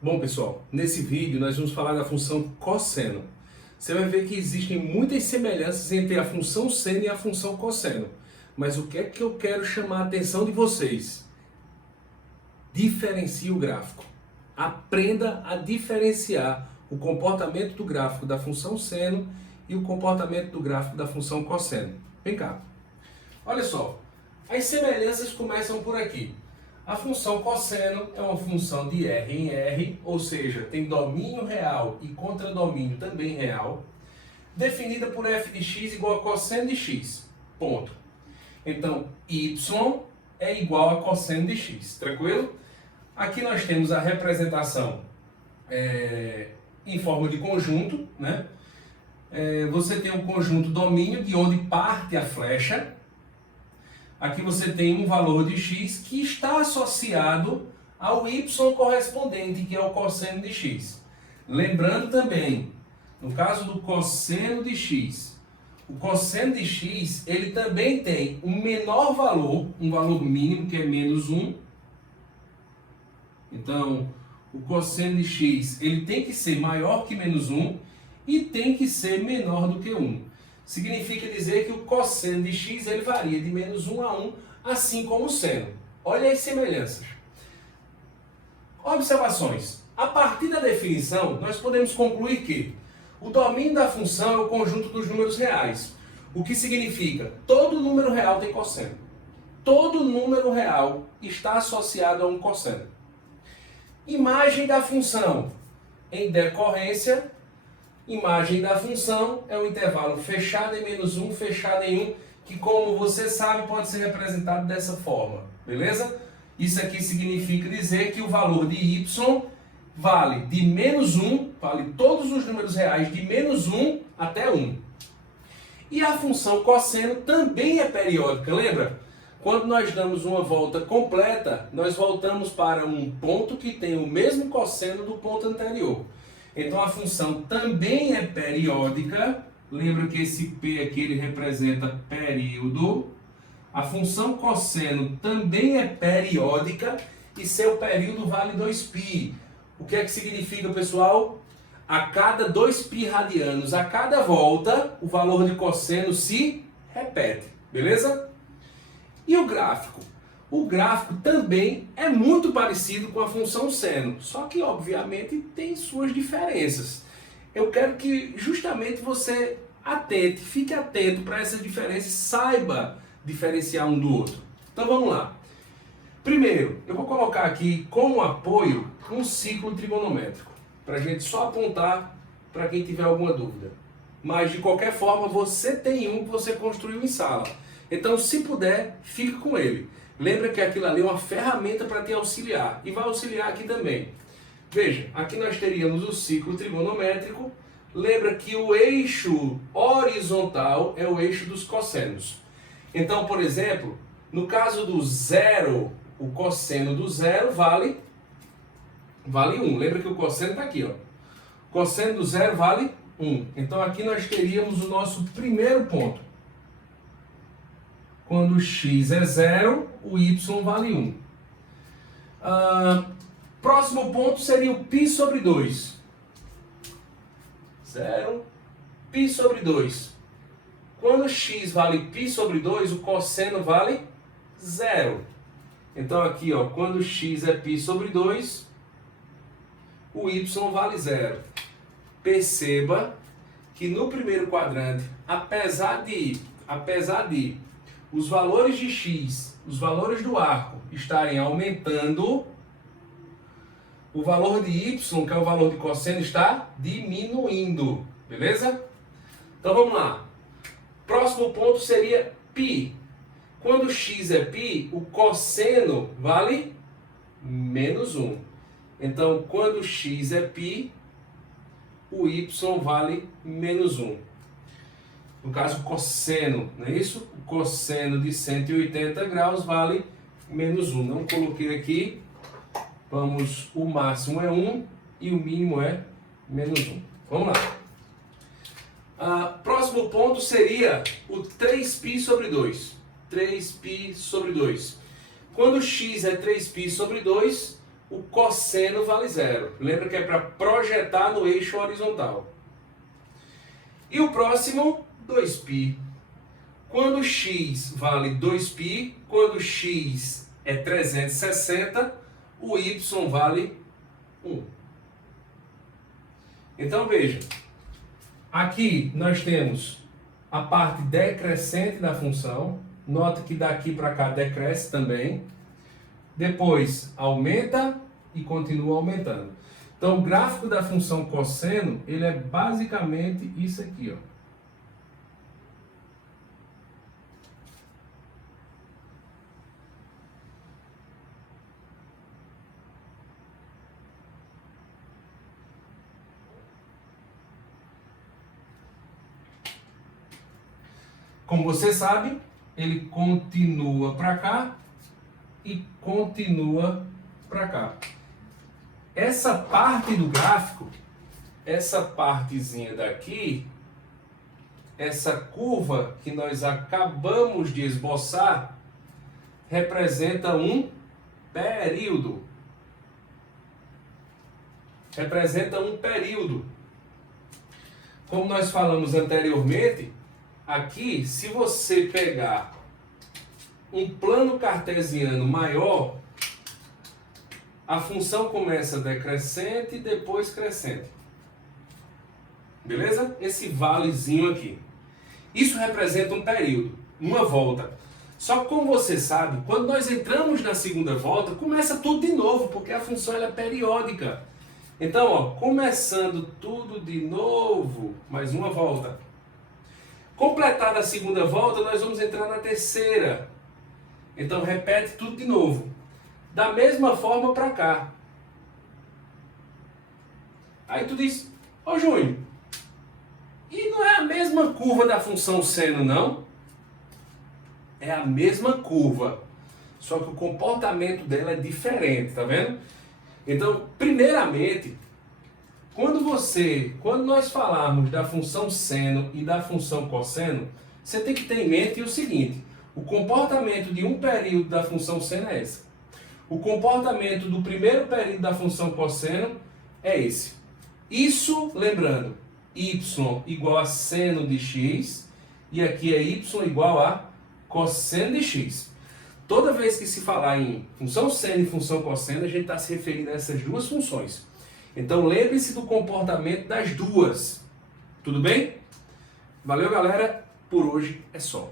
Bom, pessoal, nesse vídeo nós vamos falar da função cosseno. Você vai ver que existem muitas semelhanças entre a função seno e a função cosseno. Mas o que é que eu quero chamar a atenção de vocês? Diferencie o gráfico. Aprenda a diferenciar o comportamento do gráfico da função seno e o comportamento do gráfico da função cosseno. Vem cá. Olha só, as semelhanças começam por aqui. A função cosseno é uma função de R em R, ou seja, tem domínio real e contradomínio também real, definida por f de x igual a cosseno de x. Ponto. Então, y é igual a cosseno de x. Tranquilo? Aqui nós temos a representação em forma de conjunto, né? Você tem um conjunto domínio de onde parte a flecha. Aqui você tem um valor de x que está associado ao y correspondente, que é o cosseno de x. Lembrando também, no caso do cosseno de x, o cosseno de x ele também tem um menor valor, um valor mínimo que é menos 1. Então, o cosseno de x ele tem que ser maior que menos 1 e tem que ser menor do que 1. Significa dizer que o cosseno de x ele varia de menos 1 a 1, assim como o seno. Olha as semelhanças. Observações. A partir da definição, nós podemos concluir que o domínio da função é o conjunto dos números reais. O que significa todo número real tem cosseno. Todo número real está associado a um cosseno. Imagem da função em decorrência. Imagem da função é um intervalo fechado em menos 1, fechado em 1, que como você sabe pode ser representado dessa forma, beleza? Isso aqui significa dizer que o valor de y vale de menos 1, vale todos os números reais de menos 1 até 1. E a função cosseno também é periódica, lembra? Quando nós damos uma volta completa, nós voltamos para um ponto que tem o mesmo cosseno do ponto anterior. Então a função também é periódica. Lembra que esse P aqui ele representa período. A função cosseno também é periódica e seu período vale 2π. O que é que significa, pessoal? A cada 2π radianos, a cada volta, o valor de cosseno se repete. Beleza? E o gráfico? O gráfico também é muito parecido com a função seno, só que obviamente tem suas diferenças. Eu quero que justamente você fique atento para essas diferenças e saiba diferenciar um do outro. Então vamos lá. Primeiro, eu vou colocar aqui como apoio um ciclo trigonométrico, para a gente só apontar para quem tiver alguma dúvida. Mas de qualquer forma você tem um que você construiu em sala. Então se puder, fique com ele. Lembra que aquilo ali é uma ferramenta para te auxiliar e vai auxiliar aqui também. Veja, aqui nós teríamos o ciclo trigonométrico. Lembra que o eixo horizontal é o eixo dos cossenos. Então, por exemplo, no caso do zero, o cosseno do zero vale 1. Lembra que o cosseno está aqui, ó. O cosseno do zero vale 1. Então aqui nós teríamos o nosso primeiro ponto. Quando x é 0, o y vale 1. Próximo ponto seria o π sobre 2. 0, π sobre 2. Quando x vale π sobre 2, o cosseno vale 0. Então aqui, ó, quando x é π sobre 2, o y vale 0. Perceba que no primeiro quadrante, apesar de os valores de x, os valores do arco estarem aumentando, o valor de y, que é o valor de cosseno, está diminuindo. Beleza? Então vamos lá. Próximo ponto seria π. Quando x é π, o cosseno vale menos 1. Então, quando x é π, o y vale menos 1. No caso, cosseno, não é isso? O cosseno de 180 graus vale menos 1. Não coloquei aqui. O máximo é 1 e o mínimo é menos 1. Vamos lá. Próximo ponto seria o 3π sobre 2. 3π sobre 2. Quando x é 3π sobre 2, o cosseno vale zero. Lembra que é para projetar no eixo horizontal. E o próximo, 2π. Quando x vale 2π, quando x é 360, o y vale 1. Então veja, aqui nós temos a parte decrescente da função. Nota que daqui para cá decresce também. Depois aumenta e continua aumentando. Então o gráfico da função cosseno, ele é basicamente isso aqui, ó. Como você sabe, ele continua para cá e continua para cá. Essa parte do gráfico, essa partezinha daqui, essa curva que nós acabamos de esboçar, representa um período. Representa um período. Como nós falamos anteriormente, aqui, se você pegar um plano cartesiano maior, a função começa decrescente e depois crescente. Beleza? Esse valezinho aqui. Isso representa um período, uma volta. Só que como você sabe, quando nós entramos na segunda volta, começa tudo de novo, porque a função ela é periódica. Então, ó, começando tudo de novo, mais uma volta. Completada a segunda volta, nós vamos entrar na terceira. Então, repete tudo de novo. Da mesma forma para cá. Aí tu diz, ô Júnior, e não é a mesma curva da função seno, não? É a mesma curva. Só que o comportamento dela é diferente, tá vendo? Então, primeiramente, quando nós falarmos da função seno e da função cosseno, você tem que ter em mente o seguinte: o comportamento de um período da função seno é esse. O comportamento do primeiro período da função cosseno é esse. Isso, lembrando, y igual a seno de x, e aqui é y igual a cosseno de x. Toda vez que se falar em função seno e função cosseno, a gente está se referindo a essas duas funções. Então lembre-se do comportamento das duas. Tudo bem? Valeu, galera. Por hoje é só.